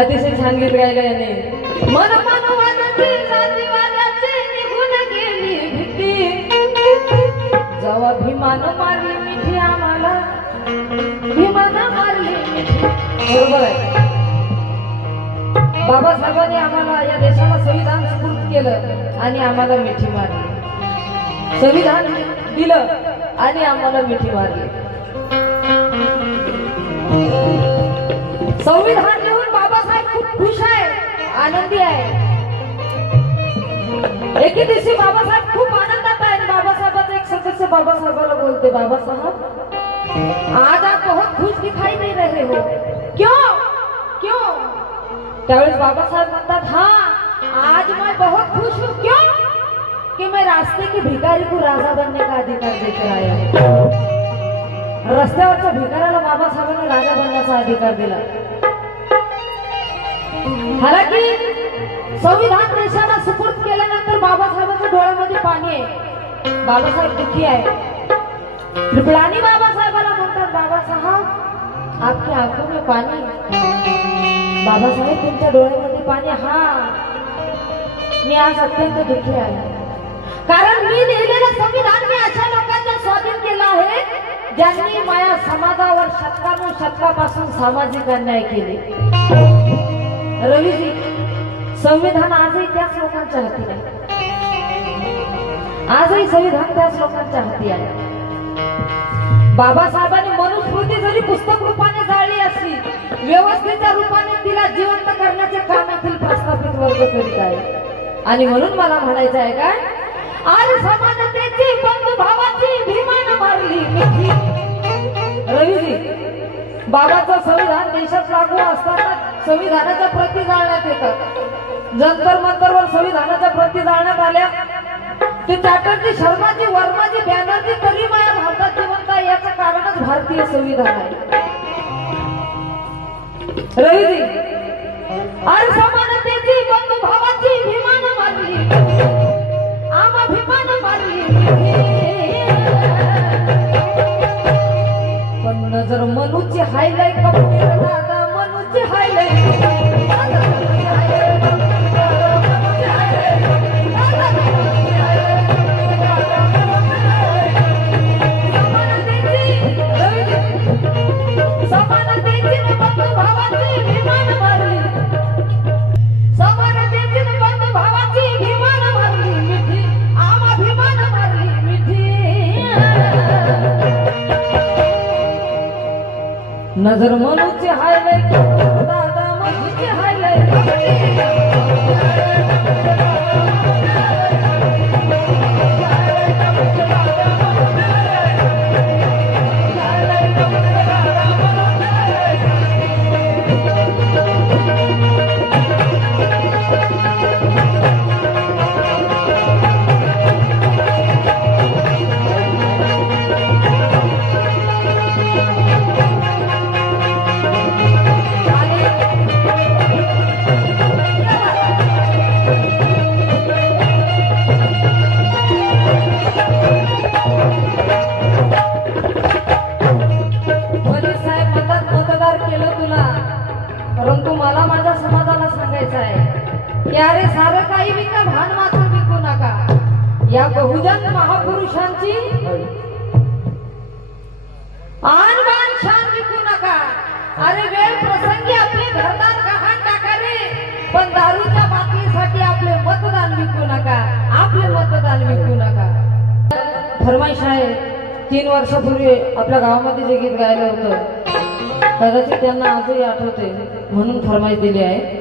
अतिशय छान गीत गायलं याने. मन मनवादाची जातीवादाची निघून गेली भीती, जेव्हा भीमानं मारली मिठी आम्हाला, भीमानं मारली मिठी. बरोबर आहे. बाबासाहेबांनी आम्हाला या देशाला संविधान सुपूर्द केलं आणि आम्हाला मिठी मारली. संविधान दिलं आणि आम्हाला मिठी मारली. संविधान लिहून बाबासाहेब खूप खुश आहे, आनंदी आहे. एके दिवशी बाबासाहेब खूप आनंदात आहे. बाबासाहेबाचा एक सदस्य बाबासाहेबाला बोलते, बाबासाहेब आज आप बहुत खुश दिखाई दे रहे हो, क्यों क्यों? त्यावेळेस बाबासाहेब म्हणतात, हाँ आज मैं बहुत खुश हूँ. क्यों? कि मैं रास्ते के भिखारी को राजा बनने का अधिकार देकर आया हूँ. रस्त्यावरच्या भिकाऱ्याला बाबासाहेबांनी राजा बनण्याचा अधिकार दिला. हालांकी संविधान देशाला सुपूर्द केल्यानंतर बाबासाहेबांच्या डोळ्यामध्ये पाणी आहे. बाबासाहेब दुःखी आहे. कृपलानी बाबासाहेबाला म्हणतात, बाबासाहेब आपकी आंखों में पानी. बाबासाहेब तुमच्या डोळ्यामध्ये पाणी. हा मी आज अत्यंत दुःखी आहे, कारण मी लिहिलेलं संविधान मी अशा लोकांच्या स्वाधीन केलं आहे ज्यांनी माया समाजावर शतकापासून सामाजिक अन्याय केले. रवीजी, संविधान आजही त्याच लोकांच्या हाती आहे. आजही संविधान त्याच लोकांच्या हाती आहे. बाबासाहेबांनी मनुस्मृती जरी पुस्तक रूपाने जाळली असली, व्यवस्थेच्या रूपाने तिला जिवंत करण्याचे काम येथील प्रस्थापित वर्ग करीत आहे. आणि म्हणून मला म्हणायचं आहे काय, आज समानतेची बंधुभावाची भीमानं मारली मिठी. रवीजी, बाबाचं संविधान देशात लागू असताना संविधानाच्या प्रती जाळण्यात येतात. जंतर मंतरवर संविधानाच्या प्रती जाळण्यात आल्या. ते चॅटर्जी, शर्माजी, वर्माजी, बॅनर्जी तरी माया भारतात जिवंत आहे. याचं कारणच भारतीय संविधान आहे. रवीजी, आज समानतेची बंधुभावाची भीमानं मारली, आम्हा भीमानं मारली. पण नजर मनूची हायलाइट कपडे दादा, मनूची हायलाइट. नजर मनूची हायलाइट दादा, मनूची हायलाइट. परंतु मला माझ्या समाजाला सांगायचं आहे की अरे सारं काही विका, भान मात्र विकू नका. या बहुजन महापुरुषांची आन बान शान विकू नका. अरे वेळ प्रसंगी आपले घरदार गहाण टाका रे, पण दारूच्या बाटलीसाठी आपले मतदान विकू नका. आपले मतदान विकू नका. फरमाईश आहे, 3 वर्षापूर्वी आपल्या गावामध्ये जे गीत गायलं होतं, कदाचित त्यांना आजही आठवते म्हणून फरमाईश दिली आहे.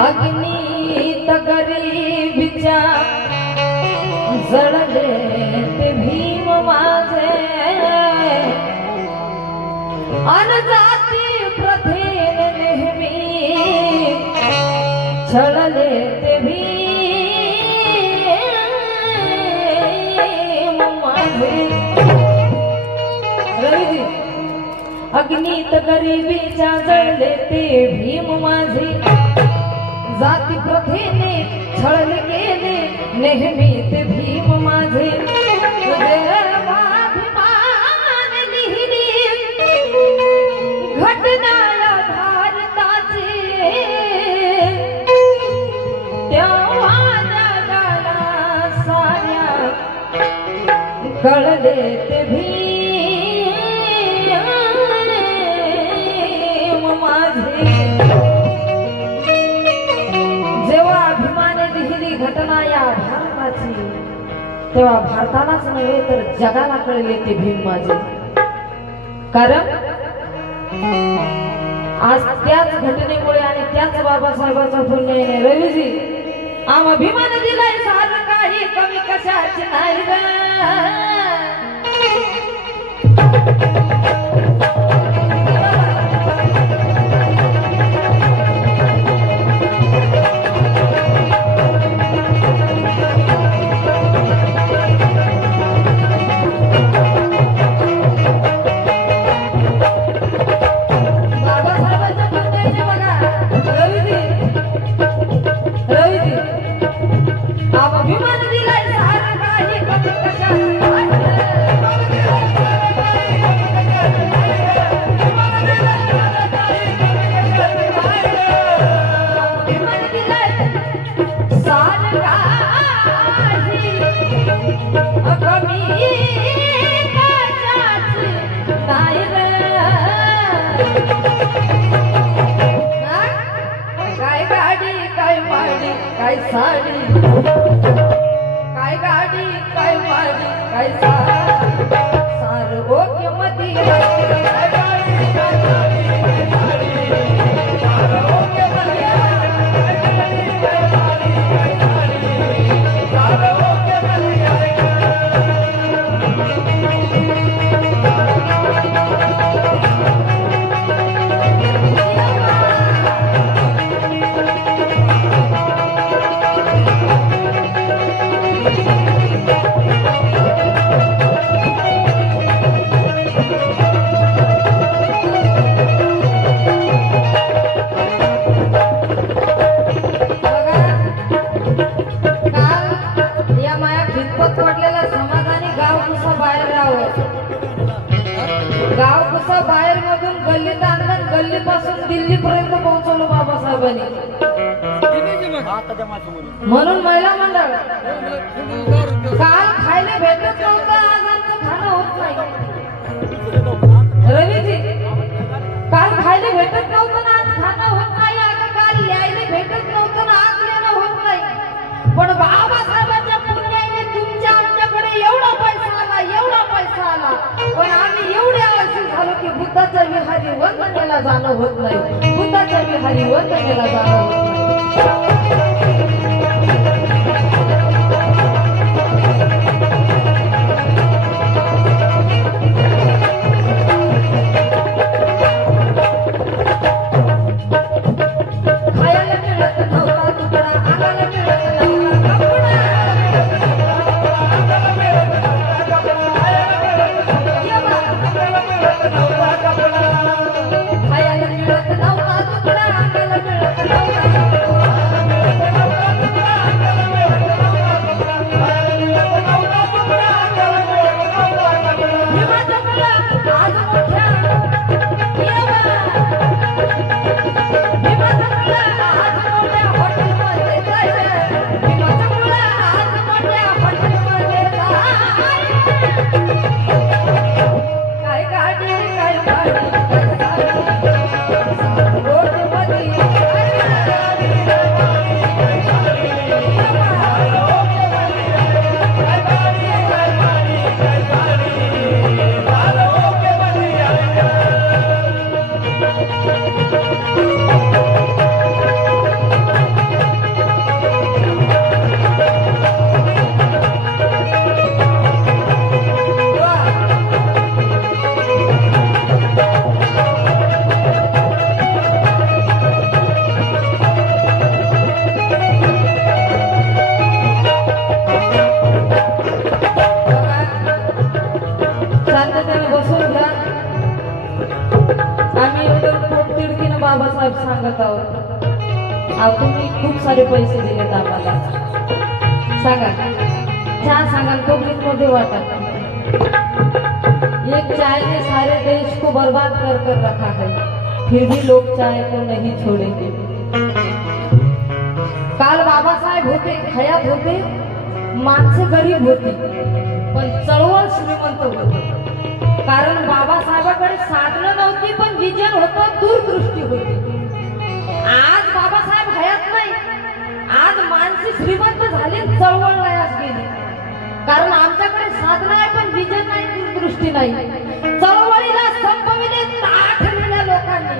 अग्नीत गरीबीच्या जळले ते भीम माझे अनजाती प्रथेने नेहमी छळले ते भीम माझे. रवीजी, अग्नीत गरीबीच्या जळले ते भीम माझे जाती प्रथेने छळ केले नेहमी ते भीम माझे. तुझे अभिमान लिहिली घटना या भारताची तेव्हा जगाला साऱ्या कळले ते भीम माझे. घटना या भारताची तेव्हा भारतालाच नव्हे तर जगाला कळले ते भीम माझे. कारण आज त्याच घटनेमुळे आणि त्याच बाबासाहेबांच्या पुण्याने रवीजी आम अभिमान दिलाय सारं काही कमी कशाची नाही ग. काय साडी काय गाडी काय वाडी काय सार्वज्ञमती बाहेर मधून गल्लीत आणलं गल्लीपासून दिल्ली पर्यंत पोहोचवलं बाबासाहेबांनी. म्हणून महिला मंडळ काल खायला भेटत नव्हतं आज आमचं खाणं होत नाही. रवीजी, काल खायला भेटत नव्हतं ना आज खाणं होत नाही. अगं काल यायला भेटत नव्हतं ना आज येणं होत नाही. पण बाबासाहेबांच्या पुण्याने तुमच्या आमच्याकडे एवढा पैसा आला एवढा पैसा आला. पण आम्ही एवढे आळशी झालो की बुद्धाच्या विहारी वंदनेला जाणं होत नाही. बुद्धाच्या विहारी वंदनेला जाणं होत नाही. खायला मिळत नव्हता तुकडा, अंगाला मिळत नव्हता. सारे पैसे दिलेत आम्हाला. सांगा चहा सांगाल पब्लिक मध्ये वाटत. एक चाय ने सारे देश को बर्बाद कर कर रखा है, फिर भी लोग चाय को नहीं छोड़ेंगे. काल बाबासाहेब होते, हयात होते, माणसं गरीब होती पण चळवळ श्रीमंत होते. कारण बाबासाहेबांकडे साधनं नव्हती पण विजन होतं, दूरदृष्टी होती. आज बाबासाहेब हयात नाही, आज माणसे श्रीमंत झाली, चळवळ लयास गेली. कारण आमच्याकडे साधनं आहे पण विजन नाही, दूरदृष्टी नाही. चळवळीला संपविले ताठलेल्या लोकांनी,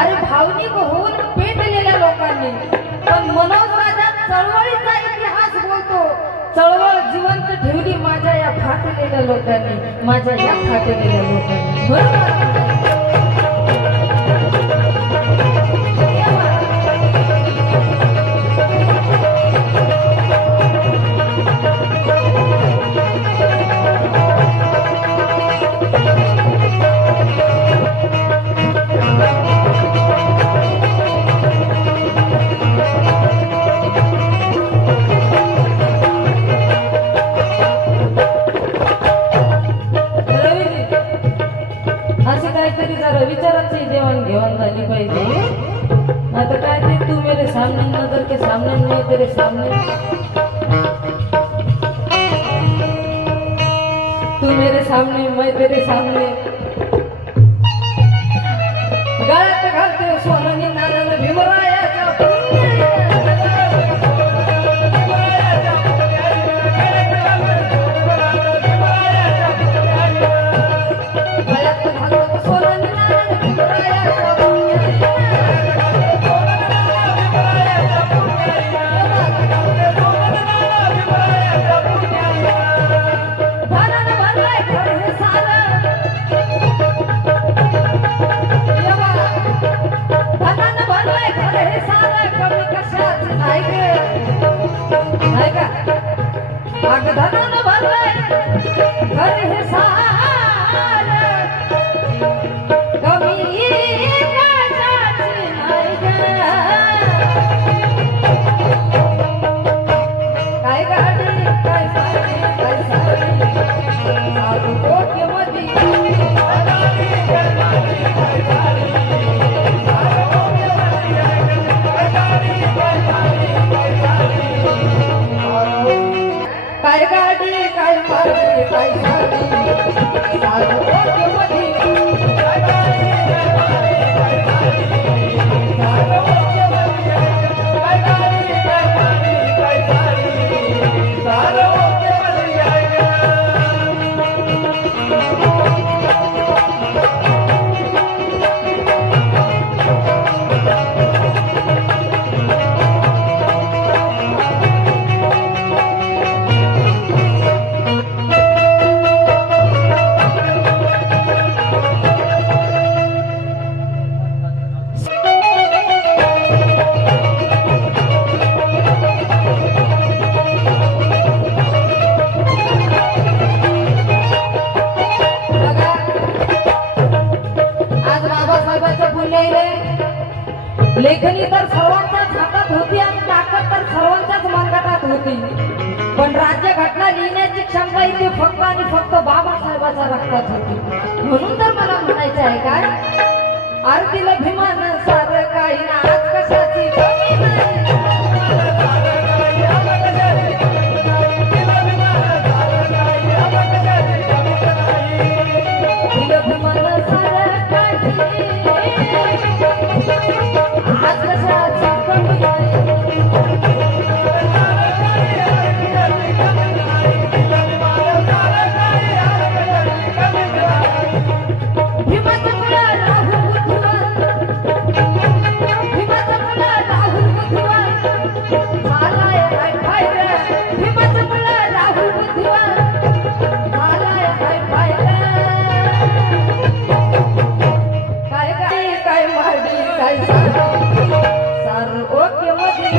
अरे भावनिक होऊन पेटलेल्या लोकांनी. पण मनोज राजा चळवळीचा इतिहास बोलतो, चळवळ जिवंत ठेवली माझ्या या फाटलेल्या लोकांनी, माझ्या या फाटलेल्या लोकांनी. बरोबर. विचारांची देवाणघेवाण झाली पाहिजे. आता काय ते तू मेरे सामने नजर के सामने, मैं तेरे सामने. तू मेरे सामने, मैं तेरे सामने. गळ्यात घालते सोनं नारायण भीमरायाच्या धनानं भरलंय घर हे सार, कमी कशाची नाही ग. काय गाडी काय साडी काय साडी सारू डोक्यामध्ये. काय गाडी काय मारली काय साडी सारू डोक्यामध्ये. लेखनी तर सर्वांच्याच हातात होती आणि ताकद तर सर्वांच्याच मनगटात होती. पण राज्यघटना लिहिण्याची क्षमता इथे फक्त आणि फक्त बाबासाहेबांच्या रक्तात होती. म्हणून तर मला म्हणायचं आहे काय, आरतीला भीमान सारं काही ना, आज कशाची कमी नाही. सारू ओके मध्ये